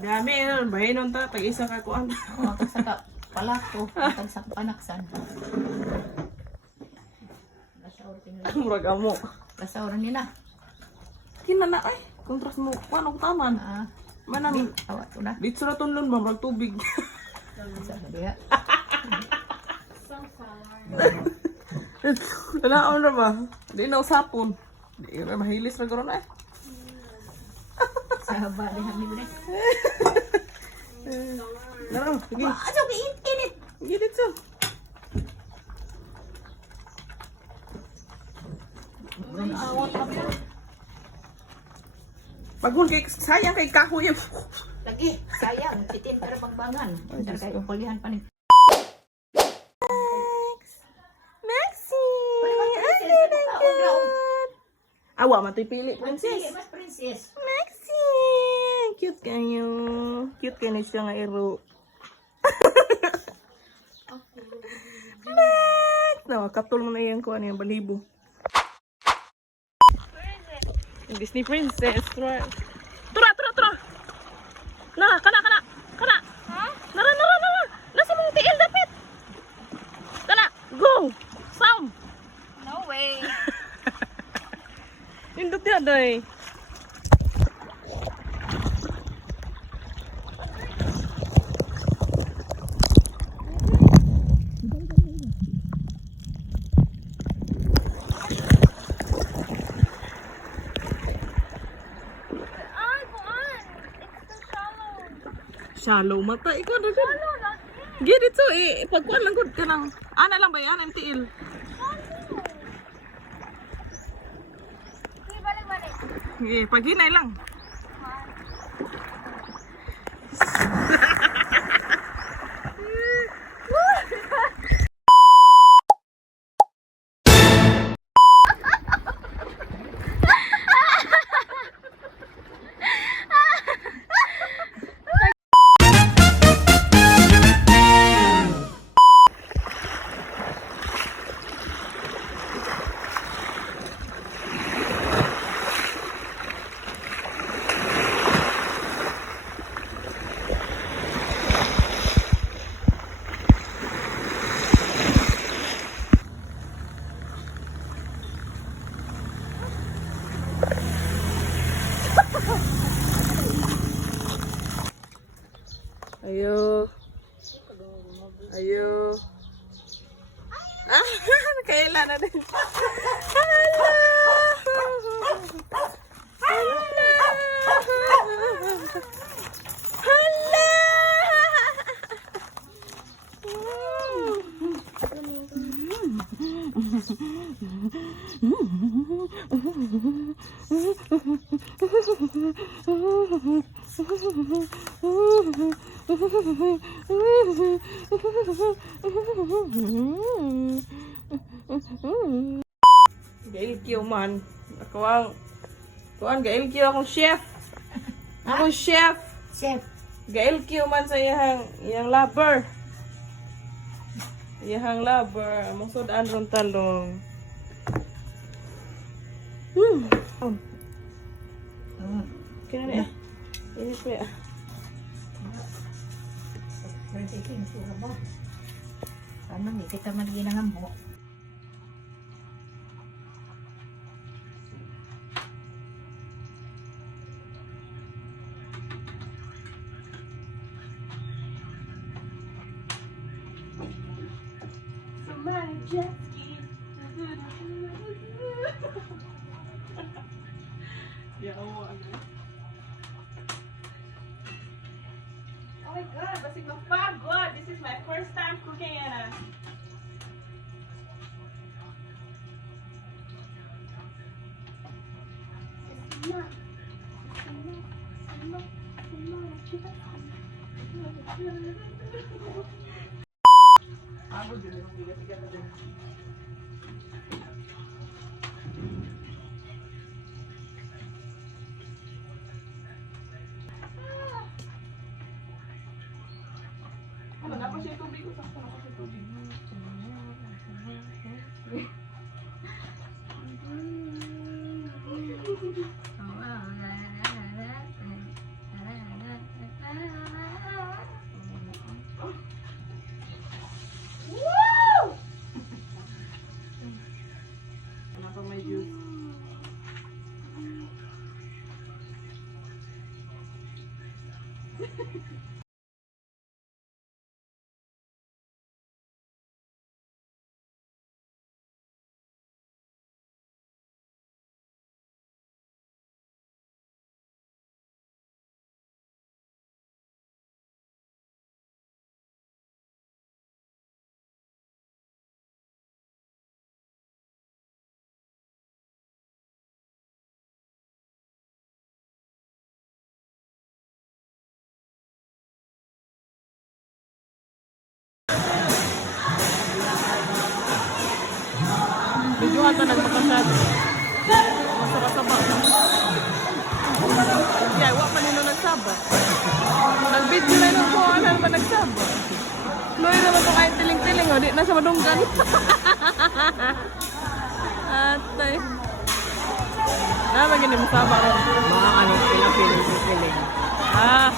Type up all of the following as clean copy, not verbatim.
Dami, bahay nun ta, tag-isa ka kuan. Oo, tagsa ka palako, tagsa ka panaksan. Murag amo. Kasauran nila. Kinana ay, kontras mo, kuan og taman. Manang Awa to na. dito ra tunlon ba murag tubig. Sa diha. Wala na ba? Di na usapon. Di na mahilis ra garo na eh. Sa haba ni Hamid ni. Naro, sige. Aso giinit. Gidit so. Awat kami. Pagul kay sayang kay kahoy. Lagi, sayang, itin para pagbangan. Dar kay upulihan pa ni. Maxi. Awa man to'y pili, princess. Mas princess. Maxi. Cute kayo. Cute kayo na siya nga iro. Max. No, katul mo na yan ko ano yung balibo. Disney princess. Tura. Na, kana. Nara. Nasa mong tiil dapat. Kana, go. Sam. No way. Nindot niya doy. Ay, kuan. It's too shallow. Shallow mata. Ikaw na dyan. Shallow lagi. Gidit so eh. Pagkuhan lang good ka lang. Ana lang ba yan? Ang tiil. Sige, balik. Sige, paghinay lang. Ayo. Ah, kailan na din. Gailkyo man. Kuan gailkyo akong chef. Akong chef. Chef. Gailkyo man sa iyang lover. Iyang lover. Among sudaan ron talong. Kaya na ini pa ya. Berdeking suha ba? Ano ni kita man ginangamo. Somebody jet ski. Ya Allah. Oh my God, basig mapagod. This is my first time cooking yan. Ano na pa siya tubig? Sakto na pa siya tubig. to nagpakasyado. Masaba-saba. Kaya, wa pa nino nagsaba. Nag-video na nung po, ano naman nagsaba. Loy naman ito kahit tiling-tiling, o. Di na siya madunggan. Atay. Naman ganyan masaba ron. Mga ano, piling. Ah.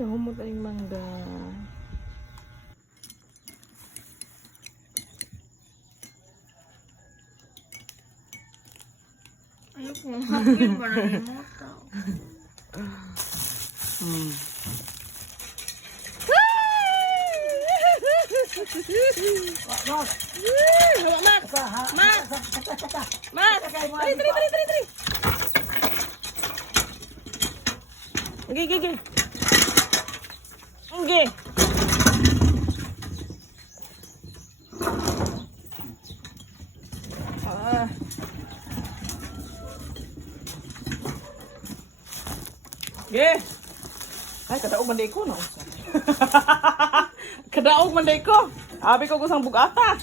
Kahumot ay mangga. Ayoko, happy ba na remote? Okay. Okay. Okay. Ay, kadaog manday ko, no? Kadaog manday ko. Abi ko gusang bugata.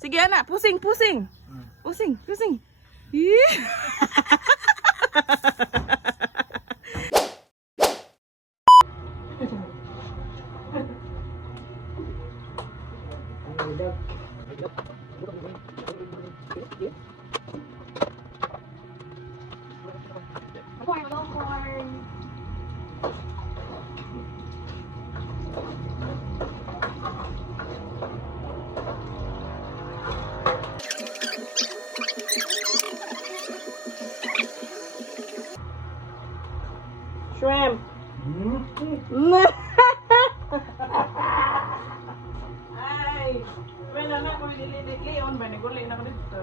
Sige, anak. Pusing. Pusing. Shrimp. Ay, well, anak ko dili-dili on ba naguli na ko dito.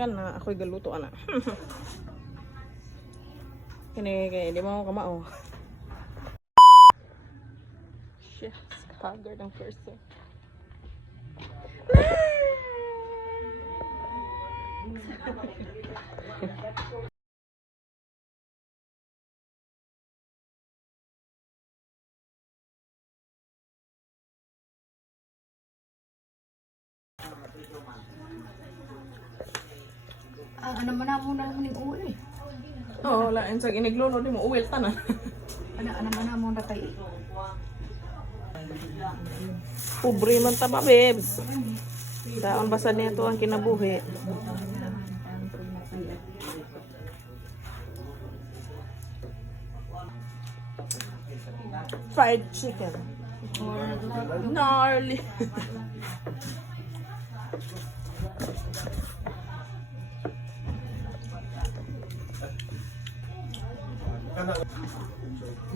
Kan na ako'y galuto ana. Kini kay di mo kamao. Shit, haggard ang person. Ano man mo na mo ning uwi. Oo, lain sa ginigluno di mo uwil tanan. Ano man mo na kay. Pobre man ta ba, babes. Daon basa niya to ang kinabuhi. Fried chicken. Gnarly.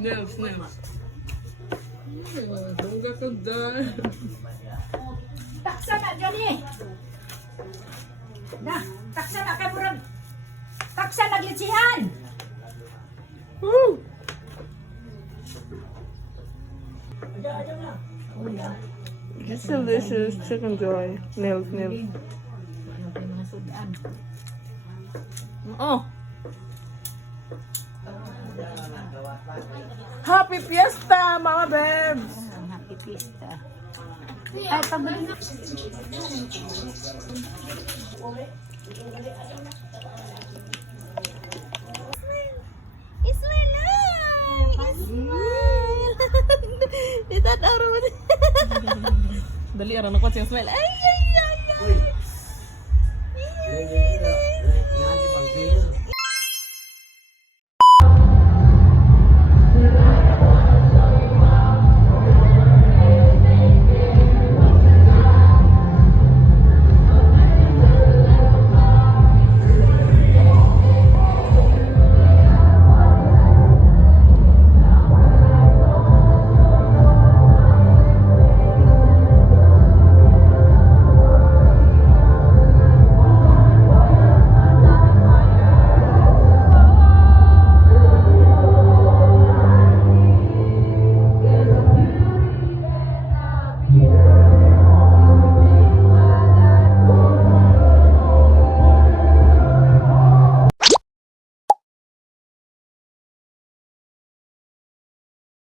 Nails. Hangga ka dahil. Taksa na Johnny. Na, taksa na kay murag. Taksa naglitsihan. Woo! Uya. It's delicious. Chicken joy. Nails. Ano kayo mga sudan? Oh. Happy Fiesta, Mama Bebs! Happy Fiesta. Ay, pabalik na. Dali, arang na ko siyang smile. Ay,